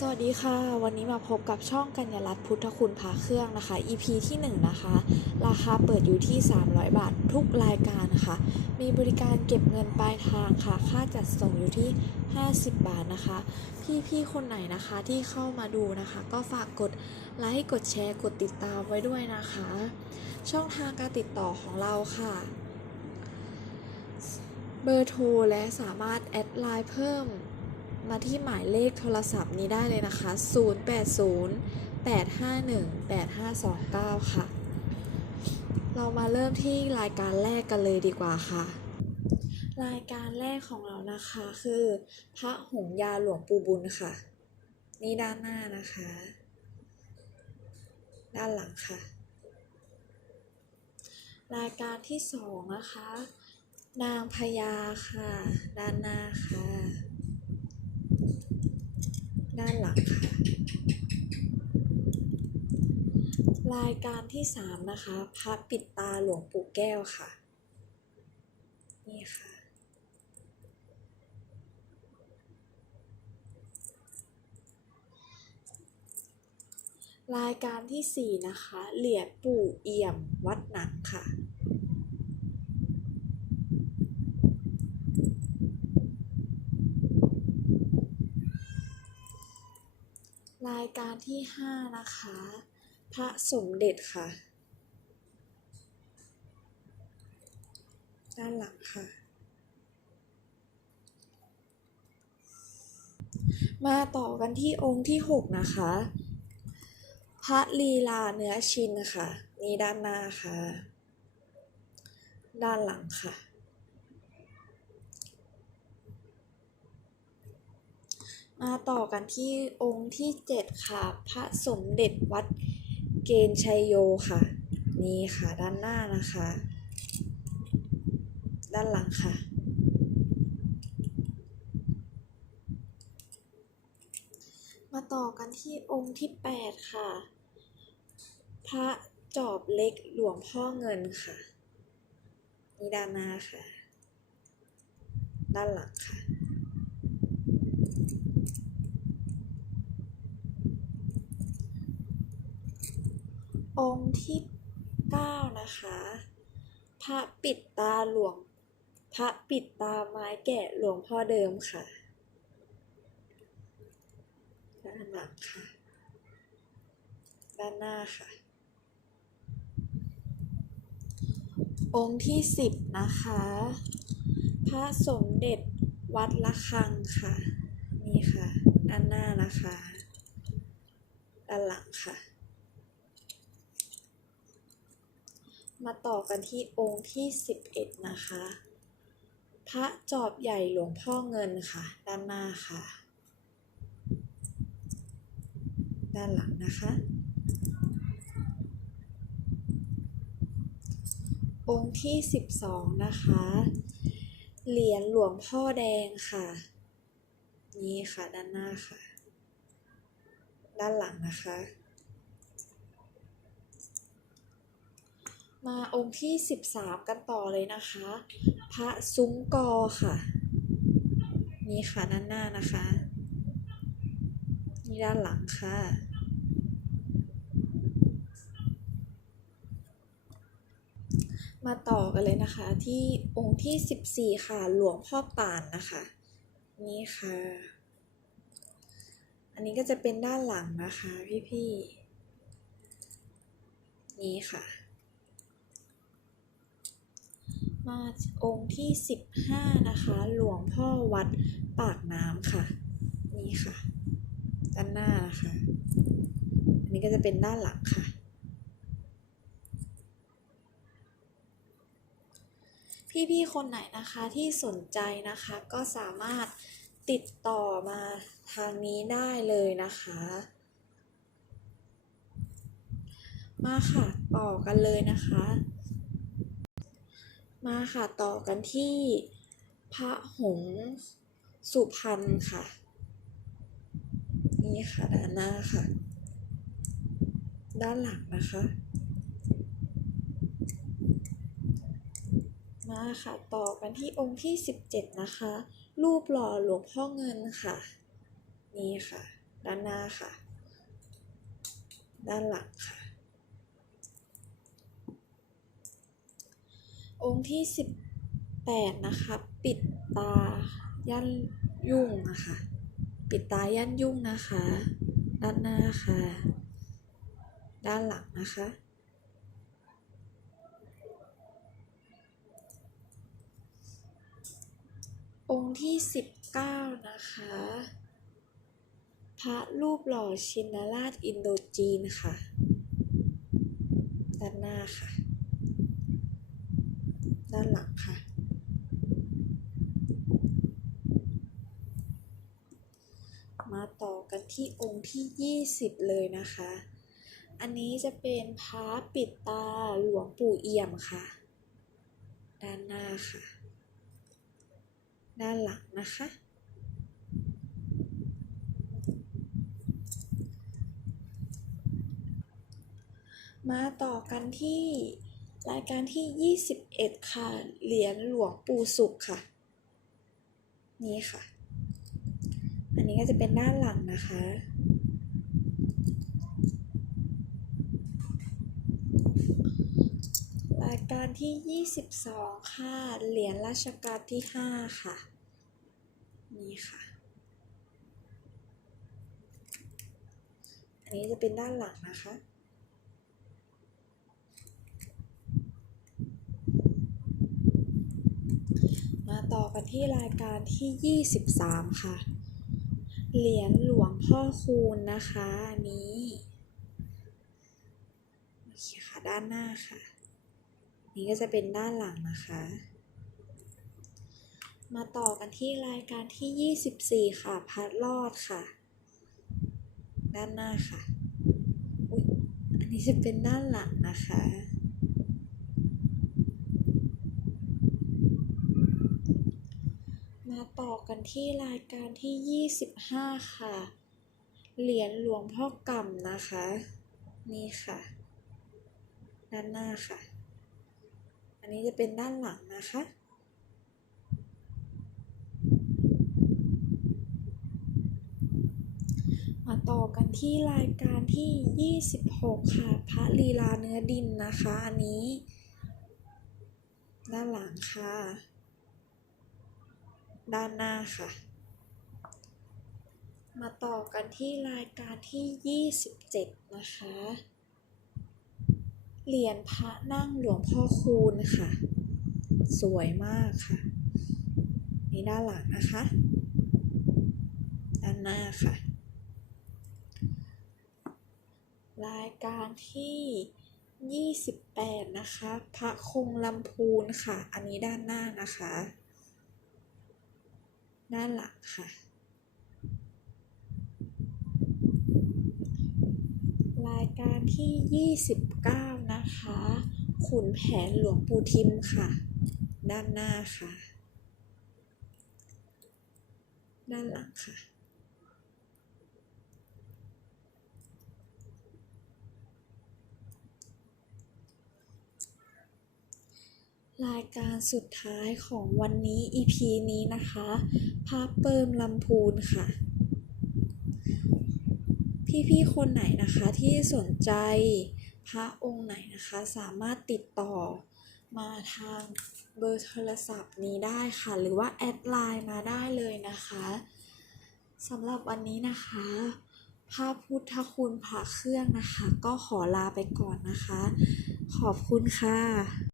สวัสดีค่ะ วันนี้มาพบกับช่องกัญญารัตน์พุทธคุณพาเครื่องนะคะ EP ที่ 1 นะคะ ราคาเปิดอยู่ที่ 300 บาททุกรายการนะคะ มีบริการเก็บเงินปลายทางค่ะ ค่าจัดส่งอยู่ที่ 50 บาทนะคะ พี่ๆ คนไหนนะคะที่เข้ามาดูนะคะ ก็ฝากกดไลค์กดแชร์กดติดตามไว้ด้วยนะคะ ช่องทางการติดต่อของเราค่ะเบอร์โทรและสามารถแอดไลน์เพิ่ม มาที่หมายเลขโทรศัพท์นี้ได้เลยนะคะ 080 851 8529 ค่ะ เรามาเริ่มที่รายการแรกกันเลยดีกว่าค่ะ รายการแรกของเรานะคะคือ พระหงยาหลวงปู่บุญค่ะ นี่ด้านหน้านะคะ ด้านหลังค่ะ รายการที่สองนะคะ นางพญาค่ะ ด้านหน้าค่ะ ด้านหลังค่ะ รายการที่สามนะคะพระปิดตาหลวงปู่แก้วค่ะ นี่ค่ะ รายการที่สี่นะคะ เหรียญปู่เอี่ยมวัดหนังค่ะ รายการที่ห้านะคะ พระสมเด็จค่ะ ด้านหลังค่ะ มาต่อกันที่องค์ที่หกนะคะ พระลีลาเนื้อชินค่ะ นี่ด้านหน้าค่ะ ด้านหลังค่ะ มาต่อกันที่องค์ที่ 7 ค่ะ พระสมเด็จวัดเกณฑ์ชัยโยค่ะ นี่ค่ะด้านหน้านะคะ ด้านหลังค่ะ มาต่อกันที่องค์ที่ 8 ค่ะ พระจอบเล็กหลวงพ่อเงินค่ะ นี่ด้านหน้าค่ะ ด้านหลังค่ะ องค์ที่ 9 นะคะ พระปิดตาหลวง พระปิดตาไม้แกะหลวงพ่อเดิมค่ะด้านหลังค่ะ ด้านหน้าค่ะ องค์ที่ 10 นะคะ พระสมเด็จวัดละคังค่ะ นี่ค่ะด้านหน้านะคะ ด้านหลังค่ะ มาต่อกันที่องค์ที่ 11 นะคะ พระจอบใหญ่หลวงพ่อเงินค่ะ ด้านหน้าค่ะ ด้านหลังนะคะ องค์ที่ 12 นะคะ เหรียญหลวงพ่อแดงค่ะ นี่ค่ะด้านหน้าค่ะ ด้านหลังนะคะ มาองค์ที่ 13 กันต่อเลยนะคะ พระซุ้มกอค่ะ นี่ค่ะด้านหน้านะคะ นี่ด้านหลังค่ะ มาต่อกันเลยนะคะที่องค์ที่ 14 ค่ะ หลวงพ่อป่านนะคะ นี่ค่ะ อันนี้ก็จะเป็นด้านหลังนะคะพี่ๆ นี่ค่ะ มาองค์ที่ 15 นะคะ หลวงพ่อวัดปากน้ำค่ะ นี่ค่ะ ด้านหน้านะคะ อันนี้ก็จะเป็นด้านหลังค่ะ พี่ๆคนไหนนะคะที่สนใจนะคะก็สามารถติดต่อมาทางนี้ได้เลยนะคะ มาค่ะ ต่อกันเลยนะคะ มาค่ะต่อกันที่พระหงสุพรรณค่ะ นี่ค่ะด้านหน้าค่ะ ด้านหลังนะคะ มาค่ะต่อกันที่องค์ที่ 17 นะคะ รูปหล่อหลวงพ่อเงินค่ะ นี่ค่ะ ด้านหน้าค่ะ ด้านหลังค่ะ องค์ที่สิบแปดนะคะ ปิดตายันยุ่งนะคะ ปิดตายันยุ่งนะคะ ด้านหน้าค่ะ ด้านหลังนะคะ องค์ที่สิบเก้านะคะ พระรูปหล่อชินราชอินโดจีนค่ะ ด้านหน้าค่ะ หลังค่ะ มาต่อกันที่องค์ที่ 20 เลยนะคะ อันนี้จะเป็นพระปิดตาหลวงปู่เอี่ยมค่ะ ด้านหน้าค่ะ ด้านหลังนะคะมาต่อกันที่ รายการที่ 21 ค่ะ เหรียญหลวงปู่สุขค่ะ นี่ค่ะ อันนี้ก็จะเป็นด้านหลังนะคะ รายการที่ 22 ค่ะ เหรียญราชการที่ 5 ค่ะ นี่ค่ะ อันนี้จะเป็นด้านหลังนะคะ มาต่อกัน ที่รายการที่ 23 ค่ะ เหรียญหลวงพ่อคูณนะคะอันนี้โอเคค่ะด้านหน้าค่ะ นี่ก็จะเป็นด้านหลังนะคะ มาต่อกันที่รายการที่ 24 ค่ะพัดลอดค่ะ ด้านหน้าค่ะอุ๊ยอันนี้จะเป็นด้านหลังนะคะ มาต่อกันที่รายการที่ 25 ค่ะ เหรียญหลวงพ่อกำนะคะ นี่ค่ะ ด้านหน้าค่ะ อันนี้จะเป็นด้านหลังนะคะมาต่อกันที่รายการที่ 26 ค่ะ พระลีลาเนื้อดินนะคะ อันนี้ ด้านหลังค่ะ ด้านหน้าค่ะ มาต่อกันที่รายการที่ 27 นะคะ เหรียญพระนั่งหลวงพ่อคูณค่ะ สวยมากค่ะ นี่ด้านหลังนะคะ ด้านหน้าค่ะ รายการที่ 28 นะคะ พระคงลำพูนค่ะ อันนี้ด้านหน้านะคะ ด้านหลังค่ะ รายการที่ 29 นะคะ ขุนแผนหลวงปู่ทิมค่ะ ด้านหน้าค่ะ ด้านหลังค่ะ รายการสุดท้ายของวันนี้ EP นี้นะคะพระเปิมลำพูนค่ะ พี่ๆคนไหนนะคะที่สนใจพระองค์ไหนนะคะสามารถติดต่อมาทางเบอร์โทรศัพท์นี้ได้ค่ะ หรือว่าแอดไลน์มาได้เลยนะคะสำหรับวันนี้นะคะพระพุทธคุณพระเครื่องนะคะ ก็ขอลาไปก่อนนะคะ ขอบคุณค่ะ